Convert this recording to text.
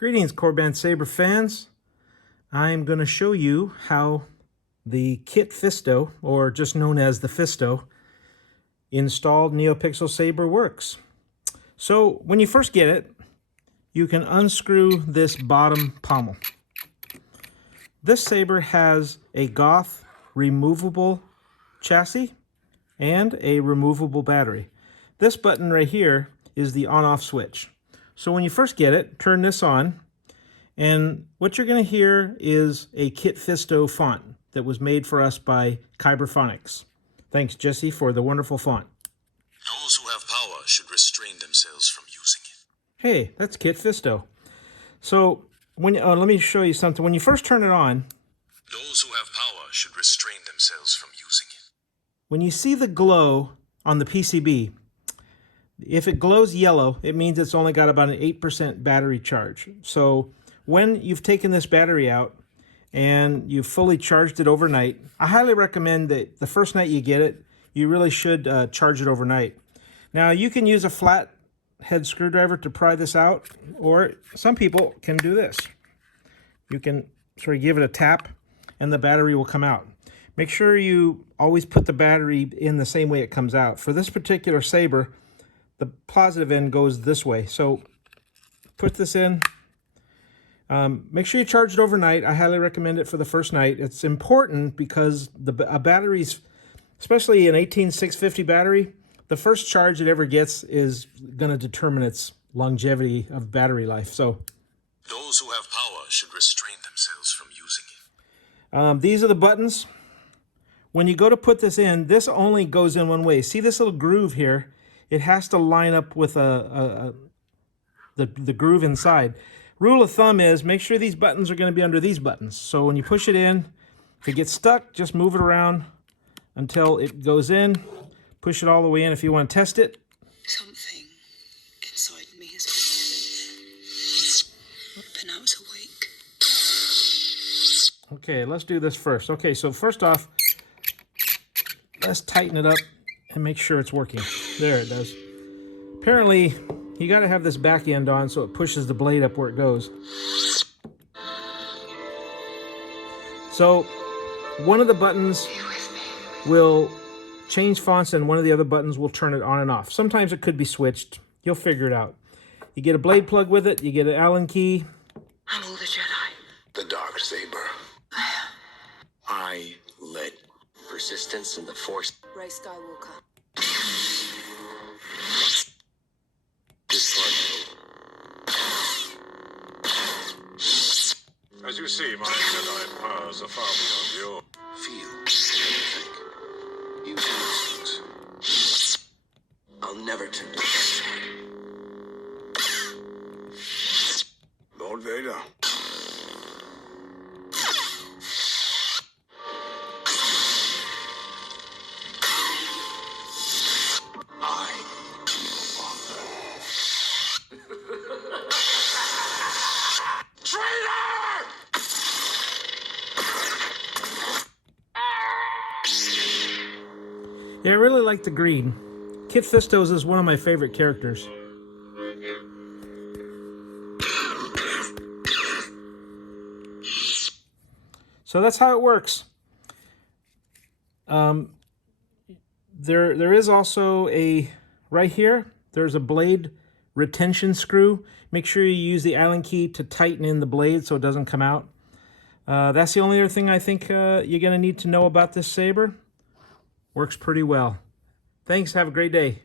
Greetings, Korbanth Saber fans. I'm going to show you how the Kit Fisto, or just known as the Fisto, installed NeoPixel Saber works. So when you first get it, you can unscrew this bottom pommel. This saber has a Goth removable chassis and a removable battery. This button right here is the on-off switch. So when you first get it, turn this on, and what you're going to hear is a Kit Fisto font that was made for us by Kyberfonics. Thanks, Jesse, for the wonderful font. Those who have power should restrain themselves from using it. Hey, that's Kit Fisto. So when let me show you something. When you first turn it on, Those who have power should restrain themselves from using it. when you see the glow on the PCB, if it glows yellow, it means it's only got about an 8% battery charge. So when you've taken this battery out and you've fully charged it overnight, I highly recommend that the first night you get it, you really should charge it overnight. Now, you can use a flat head screwdriver to pry this out, or some people can do this. You can sort of give it a tap and the battery will come out. Make sure you always put the battery in the same way it comes out. For this particular saber, the positive end goes this way. So put this in. Make sure you charge it overnight. I highly recommend it for the first night. It's important because a battery's, especially an 18650 battery, the first charge it ever gets is going to determine its longevity of battery life. So Those who have power should restrain themselves from using it. these are the buttons. When you go to put this in, this only goes in one way. See this little groove here? It has to line up with the groove inside. Rule of thumb is make sure these buttons are going to be under these buttons. So when you push it in, if it gets stuck, just move it around until it goes in. Push it all the way in if you want to test it. Something inside me is but now it's awake. Okay, let's do this first. Okay, so first off, let's tighten it up and make sure it's working. There it does. Apparently, you got to have this back end on so it pushes the blade up where it goes. So, one of the buttons will change fonts and one of the other buttons will turn it on and off. Sometimes it could be switched. You'll figure it out. You get a blade plug with it, you get an Allen key. I'm all the Jedi. The dark saber. I led persistence in the Force. Rey Skywalker. As you see, my Jedi powers are far beyond your. Feel anything. You can't. I'll never turn to the side. Lord Vader. I am your father. Yeah, I really like the green. Kit Fisto's is one of my favorite characters. So that's how it works. There is also right here, there's a blade retention screw. Make sure you use the Allen key to tighten in the blade so it doesn't come out. That's the only other thing I think you're going to need to know about this saber. Works pretty well. Thanks. Have a great day.